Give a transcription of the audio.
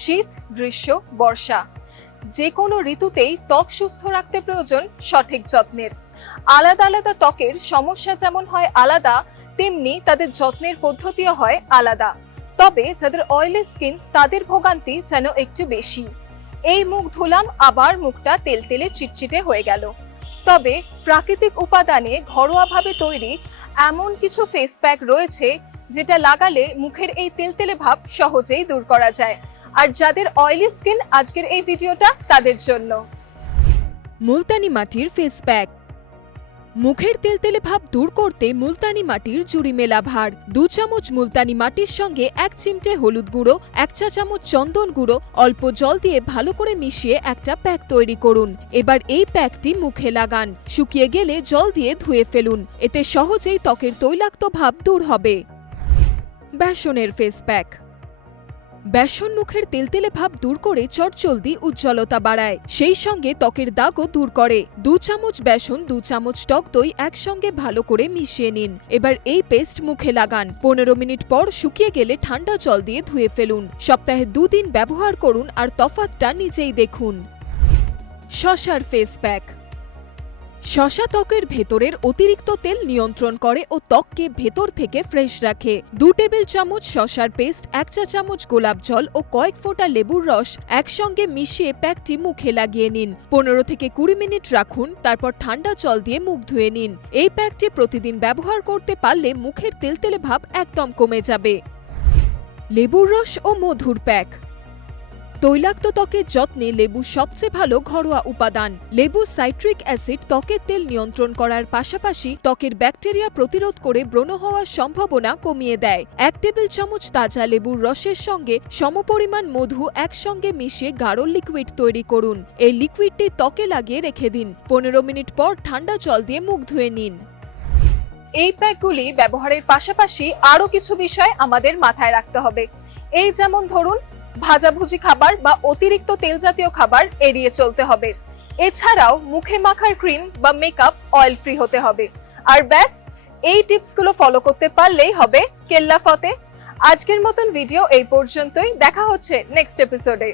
শীত, গ্রীষ্ম, বর্ষা যে কোনো ঋতুতেই ত্বক সুস্থ রাখতে প্রয়োজন সঠিক যত্নের। আলাদা আলাদা ত্বকের সমস্যা যেমন হয় আলাদা, তেমনি তাদের যত্নের পদ্ধতিও হয় আলাদা। তবে যাদের অয়েলি স্কিন তাদের ভোগান্তি যেন একটু বেশি। এই মুখ ধুলাম, আবার মুখটা তেলতেলে চিটচিটে হয়ে গেল। তবে প্রাকৃতিক উপাদানে ঘরোয়াভাবে তৈরি এমন কিছু ফেস প্যাক রয়েছে যেটা লাগালে মুখের এই তেলতেলে ভাব সহজেই দূর করা যায়। আর যাদের অয়েলি স্কিন, আজকের এই ভিডিওটা তাদের জন্য। মুলতানি মাটির ফেস প্যাক। মুখের তেলতেলে ভাব দূর করতে মুলতানি মাটির জুড়ি মেলা ভার। 2 চামচ মুলতানি মাটির সঙ্গে 1 চিমটে হলুদ গুঁড়ো, 1 চা চামচ চন্দন গুঁড়ো, অল্প জল দিয়ে ভালো করে মিশিয়ে একটা প্যাক তৈরি করুন। এবার এই প্যাকটি মুখে লাগান। শুকিয়ে গেলে জল দিয়ে ধুয়ে ফেলুন। এতে সহজেই ত্বকের তৈলাক্ত ভাব দূর হবে। বেসনের ফেস প্যাক। বেসন মুখের তেলতেলে ভাব দূর করে চটজলদি উজ্জ্বলতা বাড়ায়, সেই সঙ্গে ত্বকের দাগও দূর করে। 2 চামচ বেসন, 2 চামচ টক দই একসঙ্গে ভালো করে মিশিয়ে নিন। এবার এই পেস্ট মুখে লাগান। 15 মিনিট পর শুকিয়ে গেলে ঠান্ডা জল দিয়ে ধুয়ে ফেলুন। সপ্তাহে 2 দিন ব্যবহার করুন আর তফাৎটা নিজেই দেখুন। শসার ফেস প্যাক। শসা ত্বকের ভেতরের অতিরিক্ত তেল নিয়ন্ত্রণ করে ও ত্বককে ভেতর থেকে ফ্রেশ রাখে। 2 টেবিল চামচ শসার পেস্ট, 1 চা চামচ গোলাপ জল ও কয়েক ফোঁটা লেবুর রস একসঙ্গে মিশিয়ে প্যাকটি মুখে লাগিয়ে নিন। 15 থেকে 20 মিনিট রাখুন, তারপর ঠান্ডা জল দিয়ে মুখ ধুয়ে নিন। এই প্যাকটি প্রতিদিন ব্যবহার করতে পারলে মুখের তেলতেলে ভাব একদম কমে যাবে। লেবুর রস ও মধুর প্যাক। তৈলাক্ত ত্বকের যত্নে লেবু সবচেয়ে ভালো ঘরোয়া উপাদান। লেবু সাইট্রিক অ্যাসিড ত্বকের তেল নিয়ন্ত্রণ করার পাশাপাশি ত্বকের ব্যাকটেরিয়া প্রতিরোধ করে ব্রণ হওয়ার সম্ভাবনা কমিয়ে দেয়। 1 টেবিল চামচ তাজা লেবুর রসের সঙ্গে সমপরিমাণ মধু একসঙ্গে মিশিয়ে গাঢ় লিকুইড তৈরি করুন। এই লিকুইডটি ত্বকে লাগিয়ে রেখে দিন। 15 মিনিট পর ঠান্ডা জল দিয়ে মুখ ধুয়ে নিন। এই প্যাকগুলি ব্যবহারের পাশাপাশি আরো কিছু বিষয় আমাদের মাথায় রাখতে হবে। এই যেমন ধরুন, ভাজাভুজি খাবার বা অতিরিক্ত তেল জাতীয় খাবার এড়িয়ে চলতে হবে। এছাড়াও মুখে মাখার ক্রিম বা মেকআপ অয়েল ফ্রি হতে হবে। আর ব্যাস, এই টিপসগুলো ফলো করতে পারলেই হবে কেল্লা ফতে। আজকের মতন ভিডিও এই পর্যন্তই। দেখা হচ্ছে নেক্সট এপিসোডে।